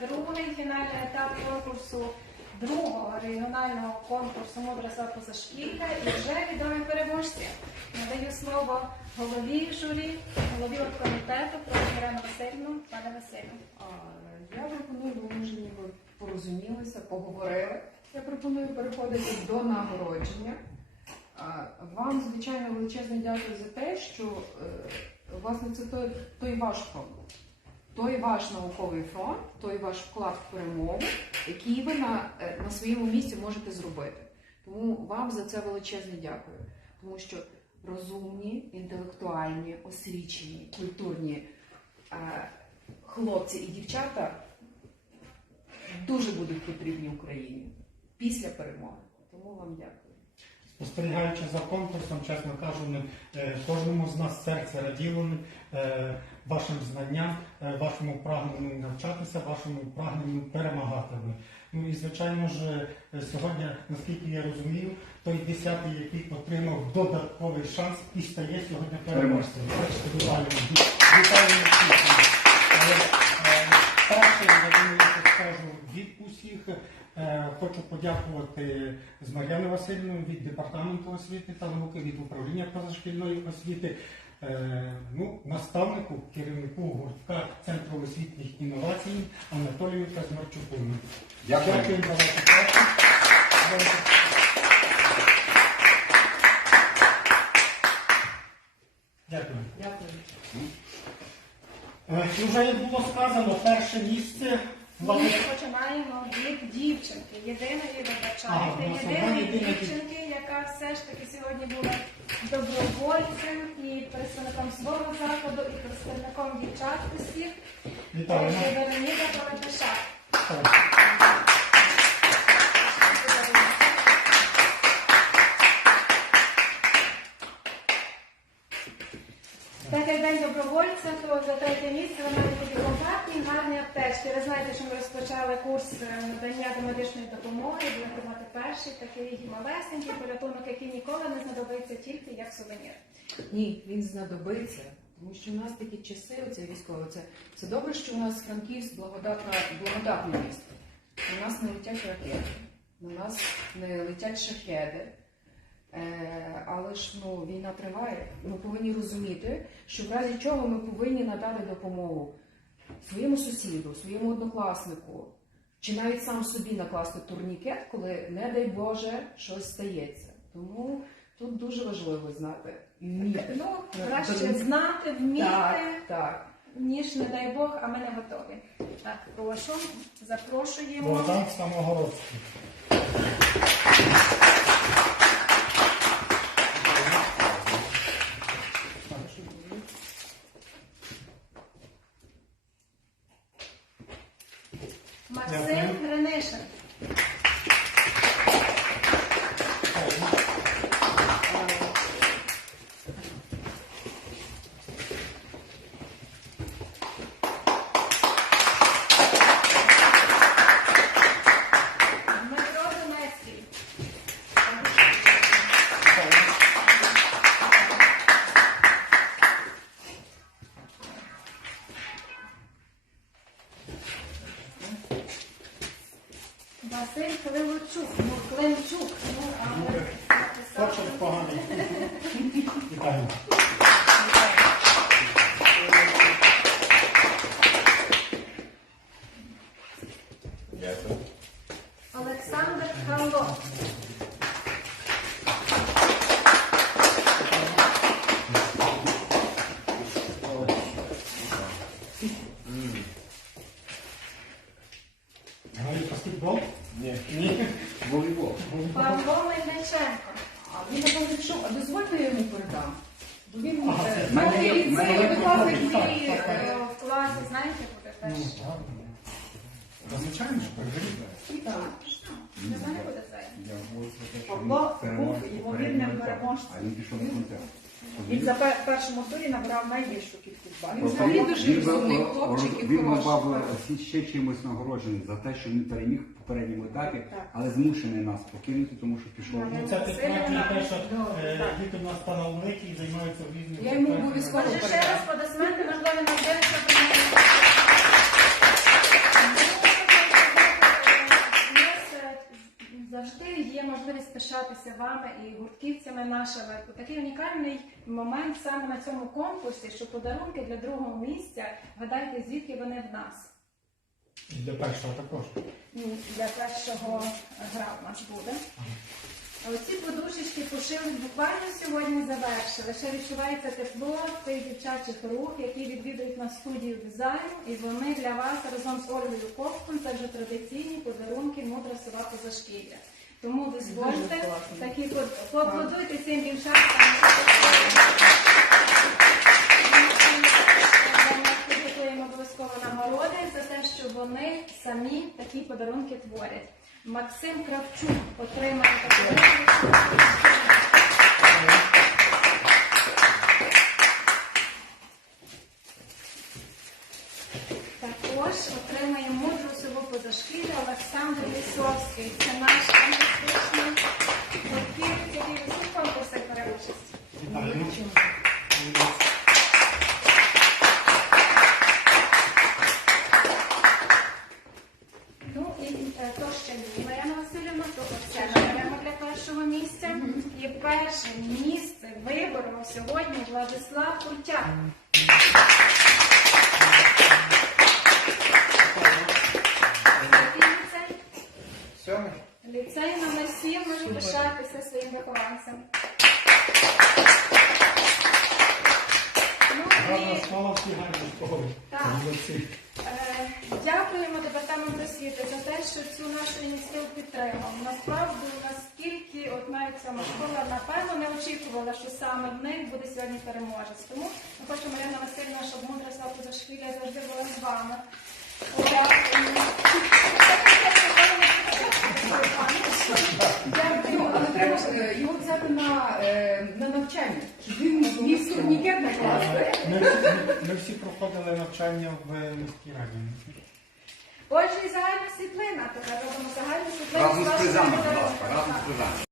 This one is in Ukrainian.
Другий фінальний етап конкурсу другого регіонального конкурсу Мудра за позашкілля і вже відомі переможці. Надаю слово голові журі, голові оргкомітету, професор Ірину Васильівну, пане Василю. Я пропоную, бо ми вже ніби порозумілися, поговорили. Я пропоную переходити до нагородження. Вам, звичайно, величезне дякую за те, що е, власне це той, той ваш фронт, той ваш науковий фронт, той ваш вклад в перемогу, який ви на, е, на своєму місці можете зробити. Тому вам за це величезне дякую. Тому що розумні, інтелектуальні, освічені, культурні е, хлопці і дівчата дуже будуть потрібні Україні після перемоги. Тому вам дякую. Спостерігаючи за конкурсом, чесно кажу, е, кожному з нас серце раділо е, вашим знанням, е, вашому прагненню навчатися, вашому прагненню перемагати. Ну і звичайно ж, сьогодні, наскільки я розумію, той десятий, який отримав додатковий шанс і стає сьогодні переможцем. Бачите, вітаємо. Всіх. Перше, я думаю, що скажу від усіх. Е, Хочу подякувати з Мар'яною Васильівною від департаменту освіти та науки, від управління позашкільної освіти, е, ну, наставнику, керівнику гуртка Центру освітніх інновацій Анатолію Казмарчуку. Дякую. Дякую за вашу працю. Дякую. Дякую. Е, Вже як було сказано, перше місце Ми починаємо від дівчинки. Єдиної Ага, вибачайте, у єдиної дівчинки, яка все ж таки сьогодні була добровольцем і представником свого закладу, і представником дівчат усіх. Вероніка Павлетиша. Так як день добровольця, то за третє місце ви маєте бути компактні, гарні аптечки. Ви знаєте, що ми розпочали курс е, надання домедичної допомоги, будете мати перший такий малесенький порятунок, який ніколи не знадобиться тільки як сувенір. Ні, він знадобиться. Тому що у нас такі часи, оце військове, це, це добре, що у нас Франківськ благодатна, благодатне місто. На нас не летять ракети, на нас не летять шахеди. Е, але ж ну, війна триває. Ми повинні розуміти, що в разі чого ми повинні надати допомогу своєму сусіду, своєму однокласнику, чи навіть сам собі накласти турнікет, коли, не дай Боже, щось стається. Тому тут дуже важливо знати вміти. Ну, краще знати, вміти, Так, так. ніж не дай Бог, а ми не готові. Так, прошу, запрошуємо. Богдан Самогородський. Максим Гринишин. Василь Кливочук. Ну, Климчук. Ну, а ми... Почерк поганий. Вітаю. Дякую. Олександр Харло. Граю баскетбол? Ні. Ні. Волейбол. Павло Мельниченко. А він напевно пішов, а дозвольте я йому передам. Бо він е, Мене є- мене є Так, так, е, Е, В класі, знаєте, буде Ну, теж. гарно. Та звичайно що перевірте. Так. Не знаю, буде це. Я Павло був переможе ймовірним переможцем. А він пішов на концерт. Він за пер- першому турі набрав найбільшу кількість балів. Він взагалі дуже Він розумний був- хлопчик і Він хороший. мав ще чимось нагороджений за те, що він переміг в попередньому етапі, Так. але змушений нас покинути, тому що пішов. Ну, Це підтверджує те, що е, діти в нас талановиті і займаються в різних Я йому обов'язково Отже, ще раз подосменти, можливо, на день, що пишатися вами і гуртківцями нашими. Такий унікальний момент саме на цьому конкурсі, що подарунки для другого місця, гадайте, звідки вони в нас. І для першого також. Ну, Для першого гра в нас буде. А Оці подушечки пошили буквально сьогодні завершили. Ще відчувається тепло цих дівчачих рук, які відвідують на студію дизайну, і вони для вас разом з Ольгою Ковкун це вже традиційні подарунки мудра сова позашкілля. Тому ви зможете такі поаплодуйте цим дівчаткам. Ми обов'язково нагороди за те, що вони самі такі подарунки творять. Максим Кравчук отримає таку. Також отримає мудру село позашкілля Олександр Лісовський. Це наш артистичний гуртківець, який в усіх конкурсах бере участь. Ну і е, то ще ні, Мар'яна Васильівна, то це беремо для першого місця. І перше місце виборов сьогодні Владислав Куртяк. Який ліцей? Сьомий? Ліцей номер 7 може пишатися своїм вихованцем. Ну Гарна і всі гарні школи. Так. Молодці. Е, Дякуємо департаменту освіти за те, що цю нашу ініціативу підтримав. Насправді, наскільки от навіть сама школа напевно не очікувала, що саме в них буде сьогодні переможець. Тому ми хочемо Мар'яна Васильівна, щоб мудра слава Зашкіля завжди була з вами. Ну, турнікет накласти. Ми, ми, ми всі проходили навчання в міській раді. Отже, і загальна світлина. Тепер робимо загальну світлину. Разом з призами, будь ласка, разом з призами.